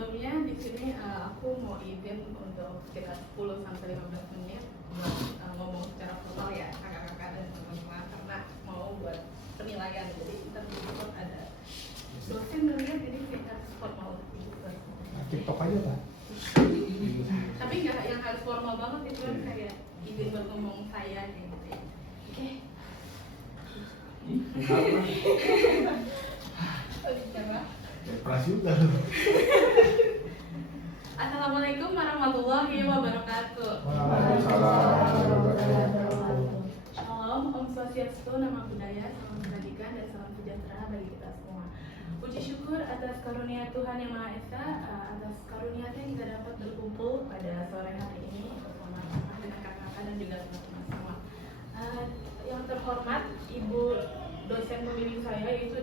Sebelumnya di sini aku mau izin untuk sekitar 10 sampai 15 menit buat ngomong secara formal ya kakak-kakak dan teman-teman karena mau buat penilaian. Jadi kita berikut ada dosen melihat jadi kita formal gitu. TikTok aja Pak. Tapi nggak yang harus formal banget itu kan kayak izin buat ngomong saya gitu. Oke. Coba. Prasuta. Assalamualaikum warahmatullahi wabarakatuh. Waalaikumsalam. Shalom, Om Swastiastu, nama budaya, salam kebajikan dan salam sejahtera bagi kita semua. Puji syukur atas karunia Tuhan Yang Maha Esa, atas karunia yang kita dapat berkumpul pada sore hari ini bersama dengan kakak-kakak dan juga teman-teman semua. Yang terhormat Ibu dosen pembimbing saya yaitu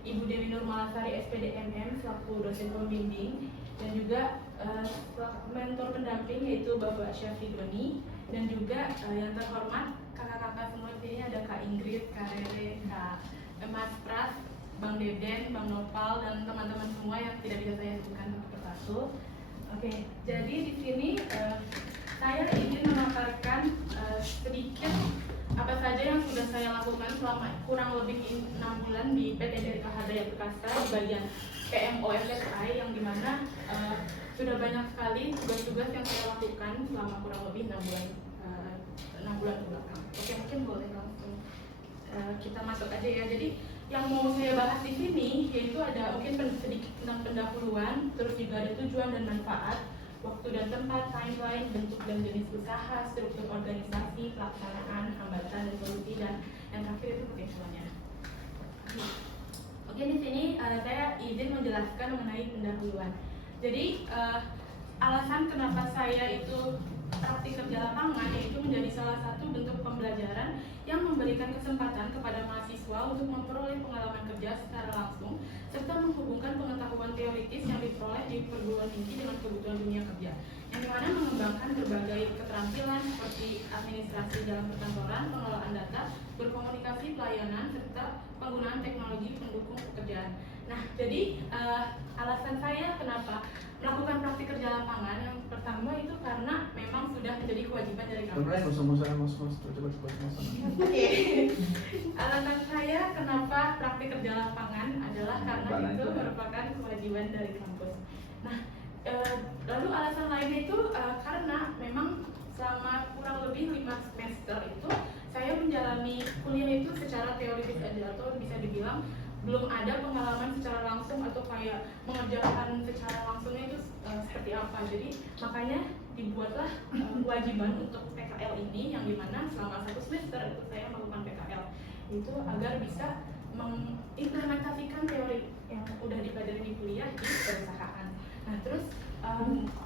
Ibu Dewi Nurmalasari SPD MM selaku dosen pembimbing dan juga mentor pendamping yaitu Bapak Syafi Doni dan juga yang terhormat kakak-kakak semua di sini ada Kak Ingrid, Kak Rere, Kak Mas Pras, Bang Deden, Bang Nopal dan teman-teman semua yang tidak bisa saya sebutkan satu persatu. Oke, jadi di sini saya ingin memaparkan sedikit apa saja yang sudah saya lakukan selama kurang lebih 6 bulan di PT Derika Hadaya Perkasa di bagian PMOFSI yang dimana sudah banyak sekali tugas-tugas yang saya lakukan selama kurang lebih 6 bulan ke belakang. Oke, mungkin boleh langsung kita masuk aja ya. Jadi yang mau saya bahas di sini yaitu ada mungkin sedikit tentang pendahuluan, terus juga ada tujuan dan manfaat, waktu dan tempat, timeline, bentuk dan jenis usaha, struktur organisasi, pelaksanaan, hambatan dan solusi, dan yang terakhir itu kesimpulannya. Oke, di sini saya izin menjelaskan mengenai pendahuluan. Jadi alasan kenapa saya itu praktik kerja lapangan yaitu menjadi salah satu bentuk pembelajaran yang memberikan kesempatan kepada mahasiswa untuk memperoleh pengalaman kerja secara langsung serta menghubungkan pengetahuan teoritis yang diperoleh di perguruan tinggi dengan kebutuhan dunia kerja yang dimana mengembangkan berbagai keterampilan seperti administrasi dalam perkantoran, pengelolaan data, berkomunikasi, pelayanan, serta penggunaan teknologi pendukung pekerjaan. Nah, jadi alasan saya kenapa melakukan praktik kerja lapangan yang pertama itu karena memang sudah menjadi kewajiban dari kampus. Oke. Alasan saya kenapa praktik kerja lapangan adalah karena itu merupakan kewajiban dari kampus. Nah, lalu alasan lainnya itu karena memang selama kurang lebih 5 semester itu saya menjalani kuliah itu secara teoritis aja atau bisa dibilang belum ada pengalaman secara langsung atau kayak mengerjakan secara langsungnya itu seperti apa. Jadi makanya dibuatlah kewajiban untuk PKL ini yang dimana selama 1 semester itu saya melakukan PKL itu agar bisa mengimplementasikan teori yang udah dipelajari di kuliah di perusahaan. Nah terus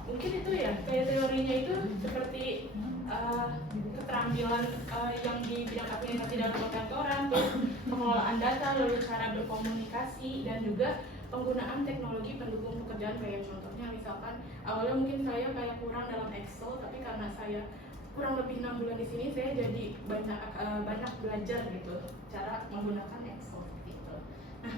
mungkin itu ya kayak teorinya itu seperti keterampilan yang di bidang administrasi dalam perkantoran, terus pengelolaan data, lalu cara berkomunikasi dan juga penggunaan teknologi pendukung pekerjaan kayak contohnya misalkan awalnya mungkin saya kayak kurang dalam Excel tapi karena saya kurang lebih 6 bulan di sini saya jadi banyak belajar gitu cara menggunakan Excel gitu. Nah,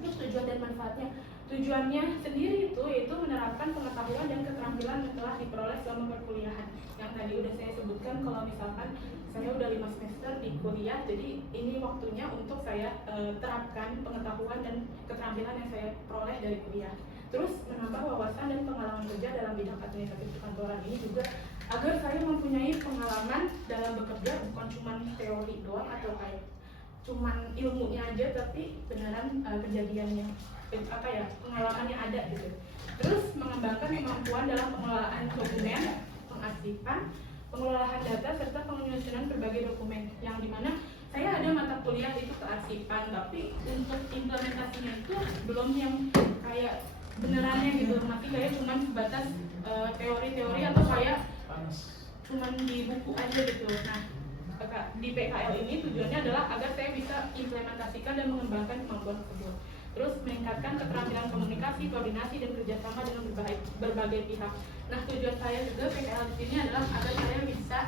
terus tujuan dan manfaatnya. Tujuannya sendiri itu yaitu menerapkan pengetahuan dan keterampilan yang telah diperoleh selama perkuliahan. Yang tadi udah saya sebutkan kalau misalkan saya udah 5 semester di kuliah, jadi ini waktunya untuk saya terapkan pengetahuan dan keterampilan yang saya peroleh dari kuliah. Terus menambah wawasan dan pengalaman kerja dalam bidang administrasi perkantoran ini juga agar saya mempunyai pengalaman dalam bekerja bukan cuma teori doang atau kayak cuman ilmunya aja tapi beneran kejadiannya pengalamannya ada gitu. Terus mengembangkan kemampuan dalam pengelolaan dokumen, pengarsipan, pengelolaan data serta penyusunan berbagai dokumen yang dimana saya ada mata kuliah itu kearsipan tapi untuk implementasinya itu belum yang kayak benerannya gitu, masih kayak cuman sebatas teori-teori atau kayak cuman di buku aja gitu. Nah di PKL ini tujuannya adalah agar saya bisa implementasikan dan mengembangkan kemampuan tersebut. terus meningkatkan keterampilan komunikasi, koordinasi, dan kerjasama dengan berbagai pihak. Nah, tujuan saya juga PKL di sini adalah agar saya bisa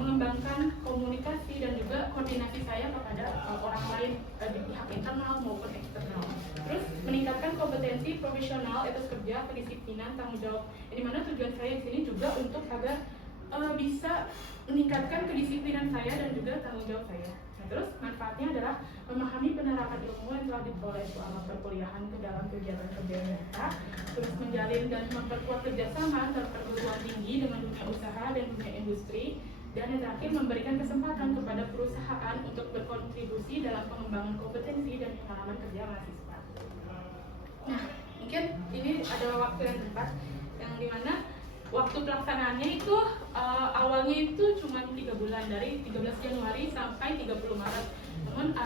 mengembangkan komunikasi dan juga koordinasi saya kepada orang lain di pihak internal maupun eksternal. Terus meningkatkan kompetensi profesional, etos kerja, kedisiplinan, tanggung jawab. Di mana tujuan saya di sini juga untuk agar bisa meningkatkan kedisiplinan saya dan juga tanggung jawab saya. Nah, terus manfaatnya adalah memahami penerapan ilmu yang telah diperoleh selama perkuliahan ke dalam kegiatan kerja nyata, terus menjalin dan memperkuat kerjasama antar perguruan tinggi dengan dunia usaha dan dunia industri, dan yang terakhir memberikan kesempatan kepada perusahaan untuk berkontribusi dalam pengembangan kompetensi dan pengalaman kerja mahasiswa. Nah, mungkin ini adalah waktu yang tepat yang dimana waktu pelaksanaannya itu awalnya itu cuma 3 bulan, dari 13 Januari sampai 30 Maret. Namun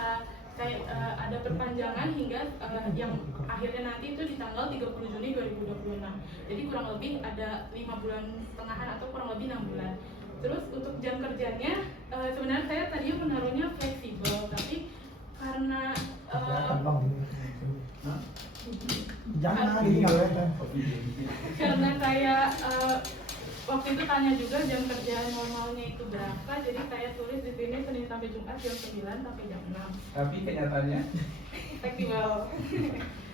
saya ada perpanjangan hingga yang akhirnya nanti itu di tanggal 30 Juni 2026. Jadi kurang lebih ada 5 bulan setengahan atau kurang lebih 6 bulan. Terus untuk jam kerjanya sebenarnya saya tadinya menaruhnya fleksibel, tapi karena jangan ditinggalkan. karena saya waktu itu tanya juga jam kerja normalnya itu berapa, jadi saya tulis di sini Senin sampai Jumat jam 9 sampai jam 6. Tapi kenyataannya Fleksibel.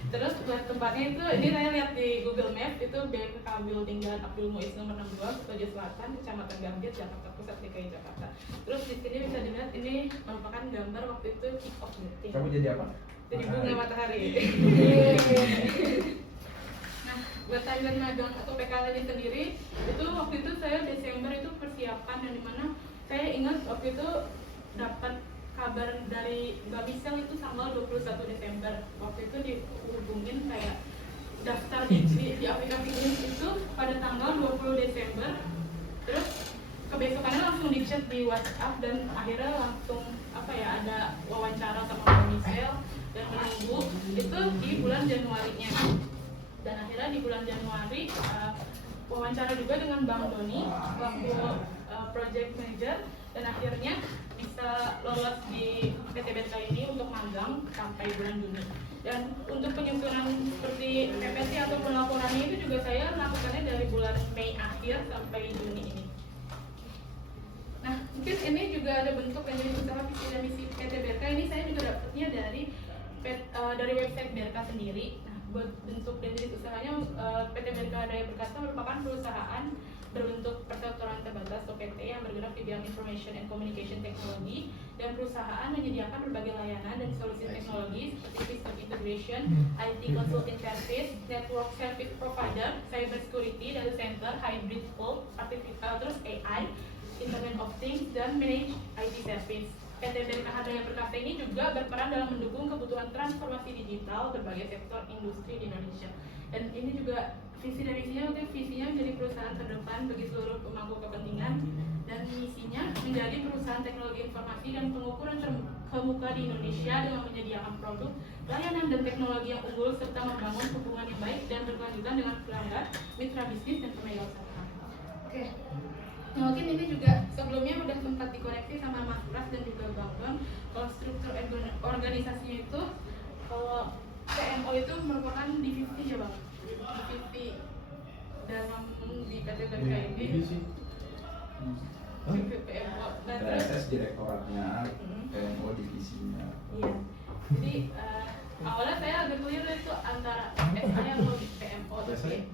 Terus buat tempatnya itu, ini saya lihat di Google Maps itu BMK Building Jalan Abdul Muiz nomor 62, Kutojo Selatan, Kecamatan Gambir, Jakarta Pusat, DKI Jakarta. Terus di sini bisa dilihat ini merupakan gambar waktu itu kick off meeting. kamu jadi apa? Jadi bunga matahari. Nah, buat timeline magang atau PKL ini sendiri, itu waktu itu saya Desember itu persiapan, dan dimana saya ingat waktu itu dapat kabar dari Mbak Michelle itu tanggal 21 Desember. Waktu itu dihubungin kayak daftar di aplikasi ini itu pada tanggal 20 Desember. Terus kebesokannya langsung di chat di WhatsApp, dan akhirnya langsung ada wawancara sama Mbak Michelle dan menunggu itu di bulan Januarinya. Dan akhirnya di bulan Januari wawancara juga dengan Bang Doni waktu project manager, dan akhirnya bisa lolos di PTBK ini untuk magang sampai bulan Juni. Dan untuk penyusunan seperti PPT ataupun laporannya itu juga saya lakukannya dari bulan Mei akhir sampai Juni ini. Nah, mungkin ini juga ada bentuk yang jadi usaha visi dan misi PTBK. Ini saya juga dapatnya dari website BRK sendiri. Nah, buat bentuk dan jenis usahanya, PT BRK Daya Perkasa merupakan perusahaan berbentuk perseroan terbatas atau PT yang bergerak di bidang Information and Communication Technology, dan perusahaan menyediakan berbagai layanan dan solusi teknologi seperti System Integration, IT Consulting Service, Network Service Provider, Cyber Security, Data Center, Hybrid Cloud, Artificial, terus AI, Internet of Things, dan Managed IT Service. PT BRK Daya Perkasa ini juga berperan dalam mendukung kebutuhan transformasi digital berbagai sektor industri di Indonesia. Dan ini juga visi dan misinya, visinya menjadi perusahaan terdepan bagi seluruh pemangku kepentingan, dan misinya menjadi perusahaan teknologi informasi dan pengukuran terkemuka di Indonesia dengan menyediakan produk, layanan, dan teknologi yang unggul serta membangun hubungan yang baik dan berkelanjutan dengan pelanggan, mitra bisnis, dan pemegang saham. Oke. Nah, mungkin ini juga sebelumnya udah sempat dikoreksi sama Mas Pras dan juga Bang Don. Kalau struktur organisasinya itu, kalau PMO itu merupakan divisi ya Bang, divisi dalam di PT BRK ini. Divisi. PMO. Nah, terus PSS direktoratnya, PMO divisinya. iya. Jadi awalnya saya agak clear itu antara SA yang mau di PMO, tapi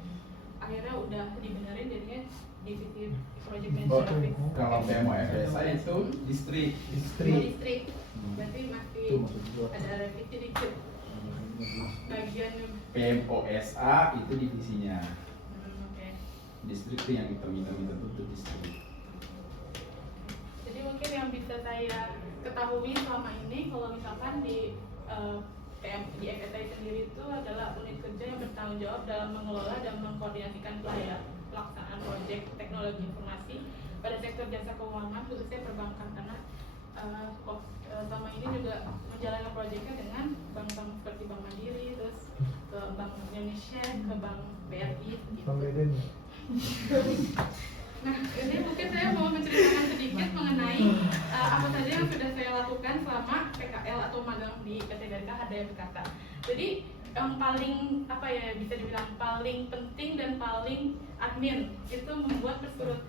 akhirnya udah dibenerin jadinya divisi project management. Kalau PMO FSA itu distrik. Distrik. Berarti masih ada revisi dikit. Bagian PMO SA itu divisinya. oke. Distrik itu yang hitam-hitam itu tuh distrik. Jadi mungkin yang bisa saya ketahui selama ini, kalau misalkan di di FSI sendiri itu adalah unit kerja yang bertanggung jawab dalam mengelola dan mengkoordinasikan pelaksanaan proyek teknologi informasi pada sektor jasa keuangan, khususnya perbankan, karena selama ini juga menjalankan proyeknya dengan bank-bank seperti Bank Mandiri, terus ke Bank Indonesia, ke Bank BRI gitu. Bank Beden. Nah, ini mungkin saya mau menceritakan sedikit mengenai apa saja yang sudah saya lakukan selama PKL atau magang di PT Garika Hardaya Bekata. Jadi yang paling apa ya bisa dibilang paling penting dan paling admin itu membuat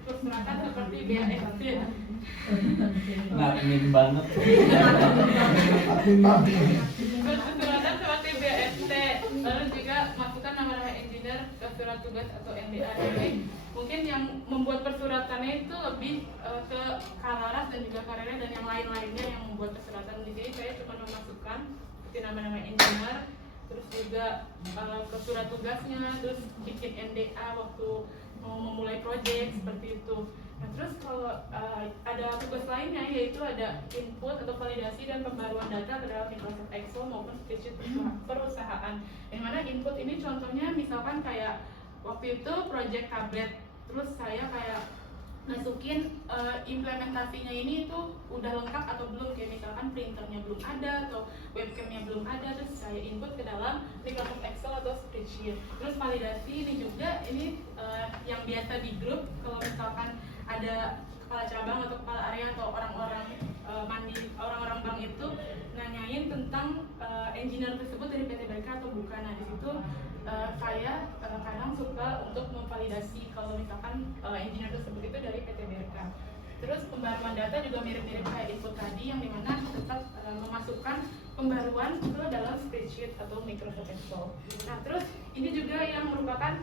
persyaratan seperti BAST. Admin banget. Persyaratan seperti BAST, lalu juga masukkan nama-nama engineer ke surat tugas atau NDA. Jadi mungkin yang membuat persyaratannya itu lebih ke Kalaras dan juga Karera dan yang lain-lainnya yang membuat persyaratan. Di sini saya cuma memasukkan seperti nama-nama engineer, terus juga ke surat tugasnya, terus bikin NDA waktu mau memulai project seperti itu. Nah terus kalau ada tugas lainnya yaitu ada input atau validasi dan pembaruan data ke dalam Microsoft Excel maupun spreadsheet perusahaan. Yang mana input ini contohnya misalkan kayak waktu itu project tablet, terus saya kayak masukin implementasinya ini itu udah lengkap atau belum, kayak misalkan printernya belum ada atau webcamnya belum ada, terus saya input ke dalam Microsoft Excel atau spreadsheet. Terus validasi ini juga ini yang biasa di grup kalau misalkan ada kepala cabang atau kepala area atau orang-orang orang-orang bank itu nanyain tentang engineer tersebut dari PT Garika atau bukan. Nah di situ saya kadang suka untuk memvalidasi kalau misalkan engineer tersebut itu dari PT Garika. Terus pembaruan data juga mirip-mirip kayak input tadi, yang dimana tetap memasukkan pembaruan ke dalam spreadsheet atau Microsoft Excel. Nah terus ini juga yang merupakan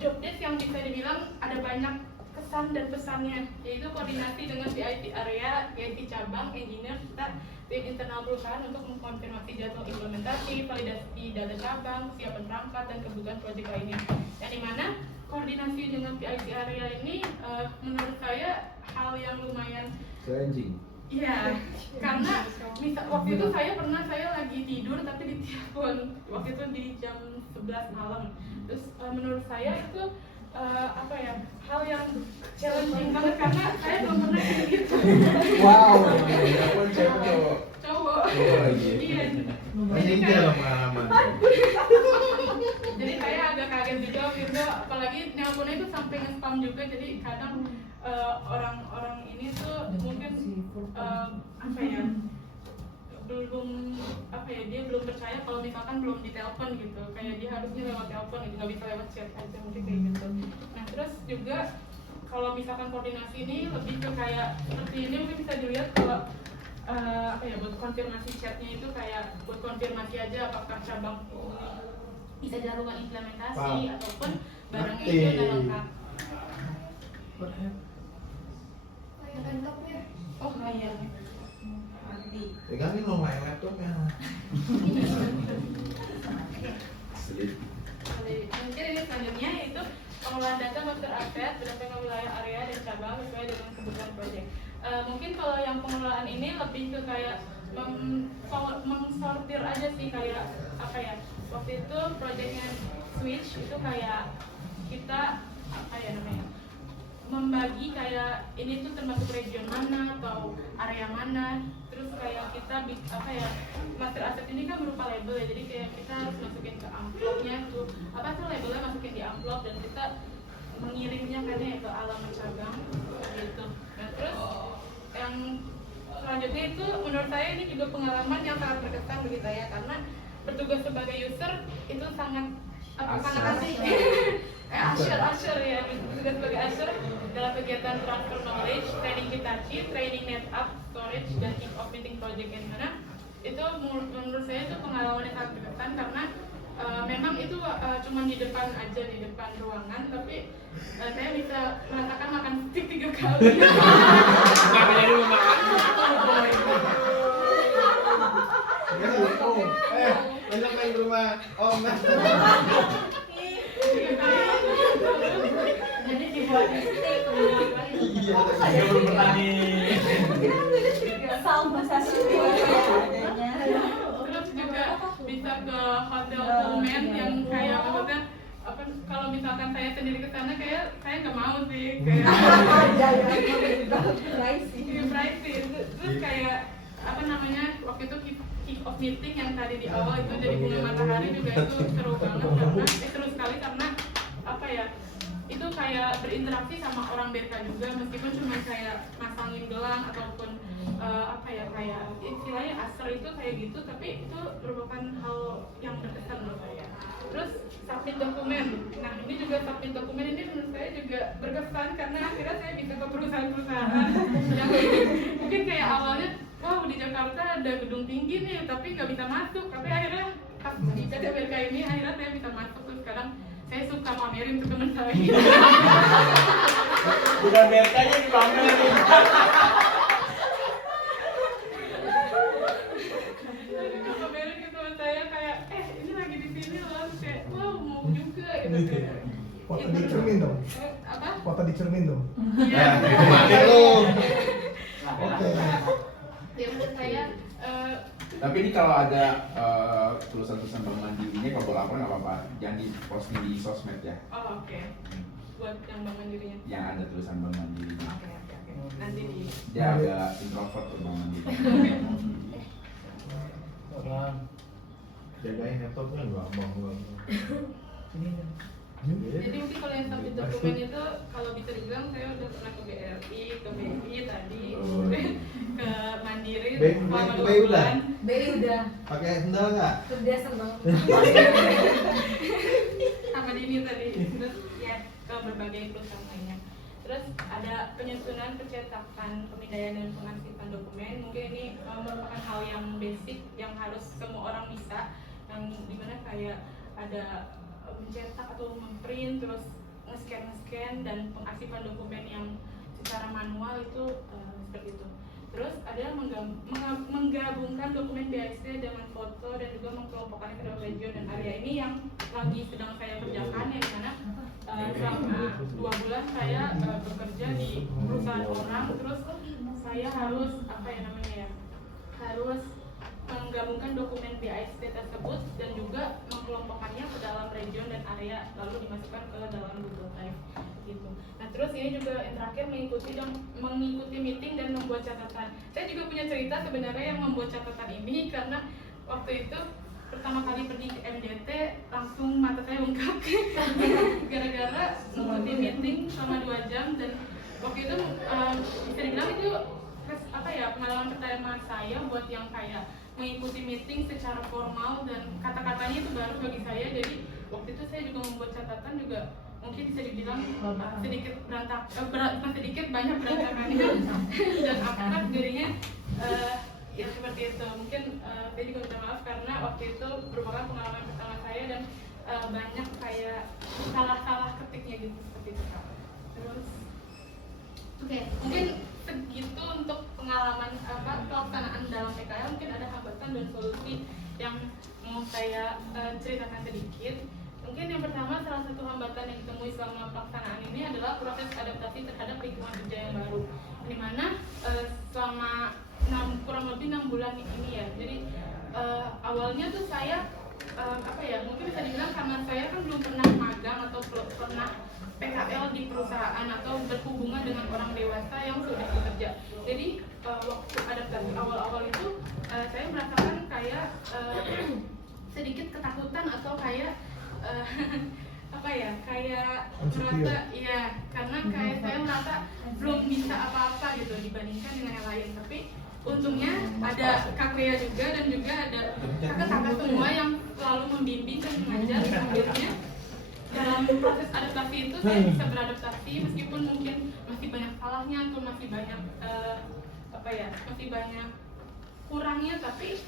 job desk yang bisa dibilang ada banyak kesan dan pesannya, yaitu koordinasi dengan IT area, IT cabang, engineer, serta tim internal perusahaan untuk mengkonfirmasi jadwal implementasi, validasi data cabang, kesiapan perangkat, dan kebutuhan proyek lainnya. Yang dimana koordinasi dengan IT area ini menurut saya hal yang lumayan Challenging. iya, karena waktu itu saya lagi tidur tapi ditelepon waktu itu di jam 11 malam. Terus menurut saya itu apa ya, hal yang challenging banget karena saya belum pernah kayak gitu. Wow. Cowok. Iya. Masih dalam pengalaman. Jadi saya agak kaget juga gitu, apalagi nelponnya itu sampai nge-spam juga. Jadi kadang orang-orang ini tuh mungkin apa ya, dia belum percaya kalau misalkan belum ditelepon gitu, kayak dia harusnya lewat telepon gitu, nggak bisa lewat chat aja mungkin kayak gitu. Nah terus juga kalau misalkan koordinasi ini lebih ke kayak seperti ini, mungkin bisa dilihat kalau apa ya, buat konfirmasi chatnya itu kayak buat konfirmasi aja apakah cabang bisa dilakukan implementasi ataupun barangnya itu udah lengkap. Oh iya. Pegangin dong laptopnya. Mungkin ini selanjutnya yaitu pengolahan data master aset berdasarkan wilayah area dan cabang sesuai dengan kebutuhan proyek. Mungkin kalau yang pengelolaan ini lebih ke kayak mengsortir aja sih, kayak apa ya, waktu itu proyeknya Switch itu kayak kita apa ya namanya, membagi kayak ini tuh termasuk region mana atau area mana. Terus kayak kita apa ya, master aset ini kan berupa label ya, jadi kayak kita harus masukin ke amplopnya tuh, apa tuh labelnya masukin di amplop dan kita mengirimnya kan ya ke alamat cabang gitu. Nah terus yang selanjutnya itu menurut saya ini juga pengalaman yang sangat berkesan bagi saya, karena bertugas sebagai user itu sangat asik. Asher ya, bertugas sebagai Asher dalam kegiatan transfer knowledge, training Hitachi, training NetApp, storage, dan kick-off meeting project yang mana itu menurut saya itu pengalaman yang sangat berkesan, karena memang itu cuma di depan aja, di depan ruangan, tapi saya bisa merasakan makan steak 3 kali. Kenapa jadi makan? Besok main ke rumah Om. Jadi dibuat steak Iya, saya belum pernah nih. Terus juga bisa ke hotel Pullman yang kayak maksudnya apa, kalau misalkan saya sendiri ke sana kayak saya nggak mau sih, kayak pricey. Terus kayak apa namanya, waktu itu kick off meeting yang tadi di awal itu dari Bunga Matahari juga itu seru banget, karena seru sekali karena apa ya, itu kayak kayak berinteraksi sama orang BK juga, meskipun cuma kayak masangin gelang ataupun apa ya, kayak istilahnya aser itu kayak gitu, tapi itu merupakan hal yang berkesan menurut saya. Terus submit dokumen. Nah ini juga submit dokumen ini menurut saya juga berkesan karena akhirnya saya bisa ke perusahaan-perusahaan yang mungkin kayak awalnya wow di Jakarta ada gedung tinggi nih tapi nggak bisa masuk, tapi akhirnya pas di PT BK ini akhirnya saya bisa masuk. Terus sekarang saya suka pamerin ke teman saya. Bukan BK-nya dipamerin. Pamerin ke teman saya kayak ini lagi di sini loh, kayak wow mau juga gitu. Foto di cermin dong. Apa? Foto di cermin dong. Iya. Pamer lu. Oke. Ya menurut saya Tapi ini kalau ada tulisan-tulisan Bank Mandirinya, kalau lapor nggak apa-apa, jangan di posting di sosmed ya. oh oke. Buat yang Bank Mandirinya. Yang ada tulisan Bank Mandirinya. Oke. Nanti di Dia agak introvert tuh Bank Mandiri. Orang. Jagain laptopnya nggak mau. Jadi mungkin kalau yang submit dokumen itu kalau bisa dibilang saya udah pernah ke BRI, ke BI tadi, Oh. ke Mandiri, BI selama 2 udah? bulan. BI udah Pakai sendal nggak? udah seneng. Sama Dini tadi, terus ya ke berbagai perusahaan lainnya. Terus ada penyusunan percetakan, pemindaian dan pengarsipan dokumen. Mungkin ini merupakan hal yang basic yang harus semua orang bisa, yang dimana kayak ada mencetak atau memprint, terus nge-scan dan pengarsipan dokumen yang secara manual itu seperti itu. Terus ada menggabungkan dokumen BASD dengan foto dan juga mengkelompokkannya ke dalam region dan area. Ini yang lagi sedang saya kerjakan, yang dimana selama 2 bulan saya bekerja di perusahaan orang, terus saya harus harus menggabungkan dokumen BASD tersebut dan juga mengelompokkannya ke dalam region dan area, lalu dimasukkan ke dalam Google Drive gitu. Nah terus ini juga yang terakhir mengikuti meeting dan membuat catatan. Saya juga punya cerita sebenarnya yang membuat catatan ini, karena waktu itu pertama kali pergi ke MDT langsung mata saya bengkak gara-gara mengikuti meeting selama 2 jam, dan waktu itu bisa dibilang itu pengalaman pertama saya buat yang kayak mengikuti meeting secara formal, dan kata-katanya itu baru bagi saya. Jadi waktu itu saya juga membuat catatan juga, mungkin bisa dibilang sedikit banyak berantakannya dan abstrak jadinya ya seperti itu. Mungkin saya juga minta maaf karena waktu itu merupakan pengalaman pertama saya dan banyak kayak salah ketiknya gitu, seperti itu Kak. Terus mungkin segitu untuk pengalaman pelaksanaan dalam PKL. Mungkin ada hambatan dan solusi yang mau saya ceritakan sedikit. Mungkin yang pertama, salah satu hambatan yang ditemui selama pelaksanaan ini adalah proses adaptasi terhadap lingkungan kerja yang baru, di mana selama kurang lebih 6 bulan ini ya. Jadi awalnya tuh saya mungkin bisa dibilang karena saya kan belum pernah magang atau pernah PKL di perusahaan atau berhubungan dengan orang dewasa yang sudah bekerja. Jadi waktu adaptasi awal-awal itu saya merasakan kayak sedikit ketakutan atau kayak merasa karena kayak saya merasa belum bisa apa-apa gitu dibandingkan dengan yang lain. Tapi untungnya ada Kak Ria juga dan juga ada kakak-kakak semua yang selalu membimbing dan mengajar. Akhirnya dalam proses adaptasi itu saya bisa beradaptasi meskipun mungkin masih banyak salahnya atau masih banyak kurangnya, tapi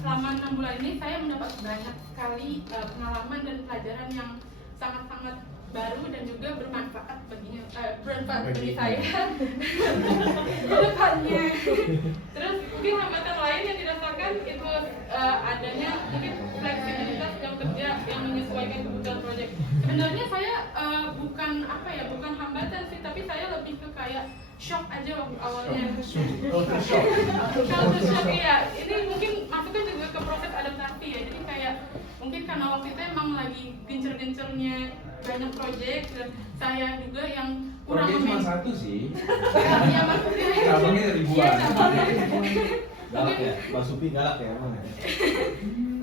selama 6 bulan ini saya mendapat banyak sekali pengalaman dan pelajaran yang sangat-sangat baru dan juga bermanfaat bagi saya ke depannya. Terus mungkin hambatan lain yang dirasakan itu adanya mungkin fleksibilitas jam kerja yang menyesuaikan kebutuhan proyek. Sebenarnya saya bukan hambatan sih, tapi saya lebih ke kayak shock aja waktu awalnya. Culture shock ya. Ini mungkin masuknya juga ke proses adaptasi ya. Jadi kayak mungkin karena waktu itu emang lagi gencer-gencernya banyak proyek dan saya juga yang kurang Proyek cuma satu sih. ya maksudnya. Cabangnya ribuan. Iya, cabangnya. Galak ya, Mbak Supi galak ya emang ya.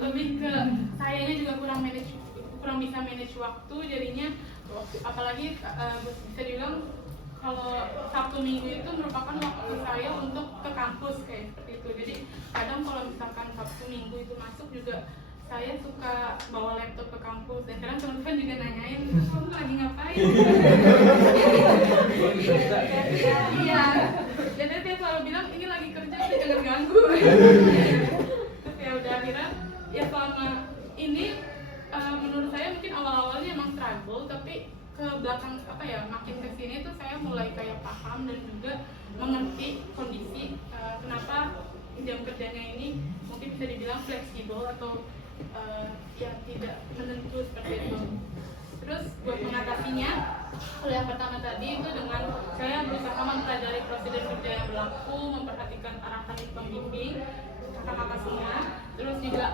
Lebih ke sayanya juga kurang kurang bisa manage waktu, jadinya apalagi bisa dibilang kalau Sabtu Minggu itu merupakan waktu saya untuk ke kampus kayak seperti itu. Jadi kadang kalau misalkan Sabtu Minggu itu masuk juga saya suka bawa laptop ke kampus, dan kadang teman-teman juga nanyain, kamu lagi ngapain? Iya, jadi saya selalu bilang ini lagi kerja, jangan ganggu. Terus ya udah akhirnya ya selama ini menurut saya mungkin awal-awalnya emang struggle, tapi ke belakang makin kesini tuh saya mulai kayak paham dan juga mengerti kondisi kenapa jam kerjanya ini mungkin bisa dibilang fleksibel atau yang tidak menentu seperti itu. Terus buat mengatasinya, kalau yang pertama tadi itu dengan saya berusaha mempelajari prosedur kerja yang berlaku, memperhatikan arahan pembimbing kakak-kakak semua. Terus juga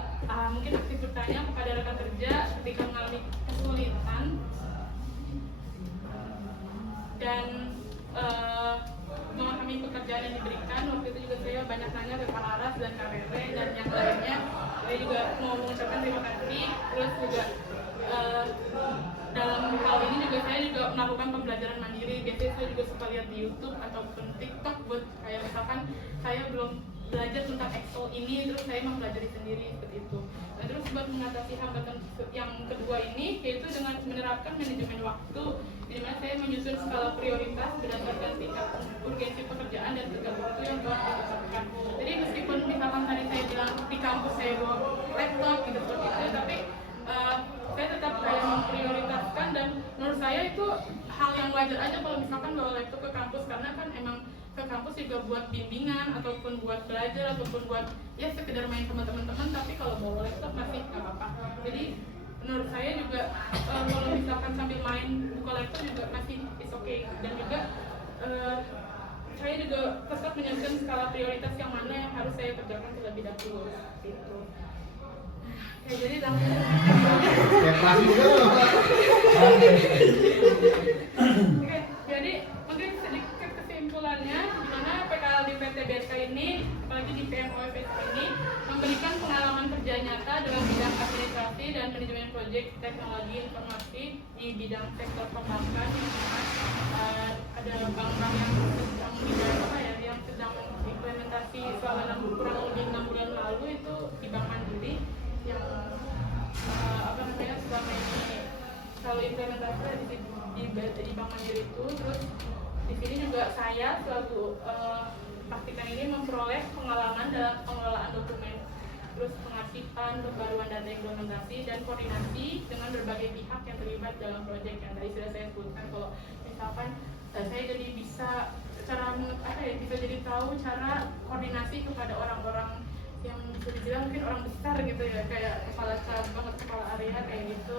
mungkin aktif bertanya kepada rekan kerja ketika mengalami kesulitan, dan memahami pekerjaan yang diberikan. Waktu itu juga saya banyak nanya ke Kak Laras dan Kak Rere dan yang lainnya. Saya juga mau mengucapkan terima kasih. Terus juga dalam hal ini juga saya juga melakukan pembelajaran mandiri. Biasanya saya juga suka lihat di YouTube ataupun TikTok buat kayak misalkan saya belum belajar tentang Excel ini, terus saya mempelajari sendiri seperti itu. Nah, terus buat mengatasi hambatan yang kedua ini, yaitu dengan menerapkan manajemen waktu, di mana saya menyusun skala prioritas berdasarkan tingkat urgensi pekerjaan dan tenggat waktu yang telah ditetapkan. Jadi meskipun misalkan tadi saya bilang di kampus saya bawa laptop gitu seperti itu, tapi saya tetap kayak memprioritaskan, dan menurut saya itu hal yang wajar aja kalau misalkan bawa laptop ke kampus, karena kan emang ke kampus juga buat bimbingan ataupun buat belajar ataupun buat ya sekedar main sama teman-teman, tapi kalau bawa laptop masih nggak apa-apa. Jadi menurut saya juga kalau misalkan sambil main buka laptop juga masih is okay. Dan juga saya juga tetap menyusun skala prioritas yang mana yang harus saya kerjakan terlebih dahulu gitu. Ya, jadi langsung Kayak kelas juga loh. Oke, jadi mungkin sedikit kesimpulannya, di mana PKL di PT BSK ini, apalagi di PMOFS ini, memberikan pengalaman kerja nyata dalam bidang administrasi dan manajemen proyek teknologi informasi di bidang sektor perbankan, yang mana ada bank-bank yang sedang implementasi selama kurang lebih 6 bulan lalu itu di Bank Mandiri, yang selama ini kalau implementasi di Bank Mandiri itu. Terus di sini juga saya selaku praktikan ini memperoleh pengalaman dalam pengelolaan dokumen, terus pengarsipan, pembaruan data implementasi, dan koordinasi dengan berbagai pihak yang terlibat dalam proyek yang tadi sudah saya sebutkan. Kalau misalkan saya jadi bisa bisa jadi tahu cara koordinasi kepada orang-orang yang bisa dibilang mungkin orang besar gitu ya, kayak kepala cabang atau kepala area kayak gitu.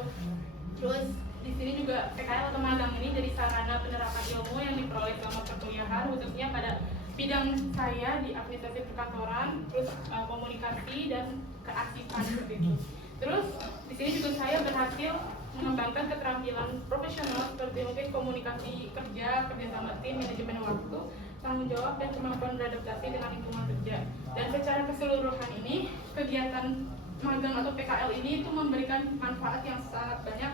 Terus di sini juga PKL atau magang ini jadi sarana penerapan ilmu yang diperoleh selama perkuliahan, khususnya pada bidang saya di administrasi perkantoran, terus komunikasi dan kearsipan seperti itu. Terus di sini juga saya berhasil mengembangkan keterampilan profesional seperti mungkin komunikasi kerja sama tim, manajemen waktu, tanggung jawab, dan kemampuan beradaptasi dengan lingkungan kerja. Dan secara keseluruhan ini, kegiatan magang atau PKL ini itu memberikan manfaat yang sangat banyak,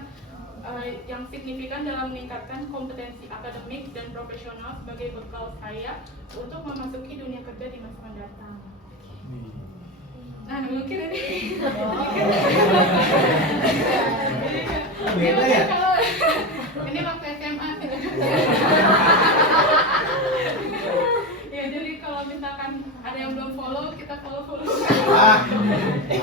yang signifikan dalam meningkatkan kompetensi akademik dan profesional sebagai bekal saya untuk memasuki dunia kerja di masa mendatang. Nah, mungkin ini Beda ya? ini waktu SMA ya, jadi kalau misalkan ada yang belum follow, kita follow. Nah, yang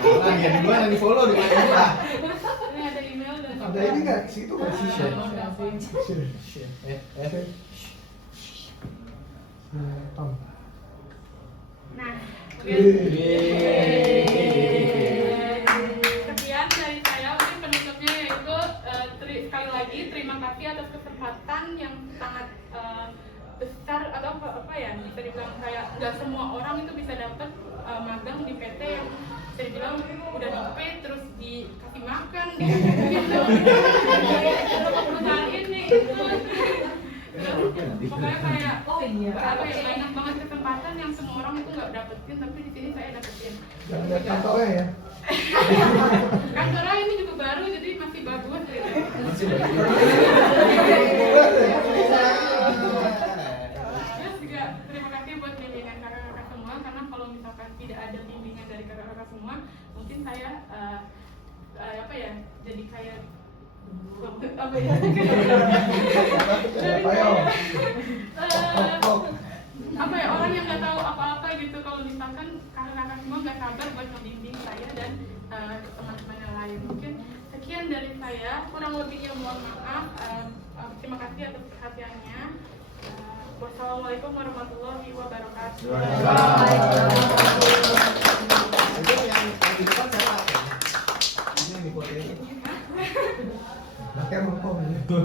duluan yang di follow di mana? Ini ada email dan Ada ini nggak? Situ nggak sih? Share. Tom. nah, Yeay. sekian dari saya. Mungkin penutupnya yaitu sekali lagi terima kasih atas kesempatan yang sangat besar, atau bisa dibilang kayak nggak semua orang itu bisa dapat magang di PT yang bisa dibilang udah di terus dikasih makan gitu perusahaan ini itu. Pokoknya kayak banyak banget kesempatan yang semua orang itu nggak dapetin, tapi di sini saya dapetin. Jangan lihat kantornya ya. Kantornya ini juga baru, jadi masih bagus sih. Terus juga terima kasih buat bimbingan kakak-kakak semua, karena kalau misalkan tidak ada bimbingan dari kakak-kakak semua, mungkin saya apa ya, jadi kayak apa ya? Jadi kayak apa ya, orang yang nggak tahu apa-apa gitu. Kalau misalkan kakak-kakak semua nggak sabar buat membimbing saya dan teman-teman yang lain. Mungkin sekian dari saya, kurang lebihnya mohon maaf. Terima kasih atas perhatiannya. Wassalamualaikum warahmatullahi wabarakatuh. Itu yang di depan siapa? Ini yang di foto ini. Pakai rokok. Tuh,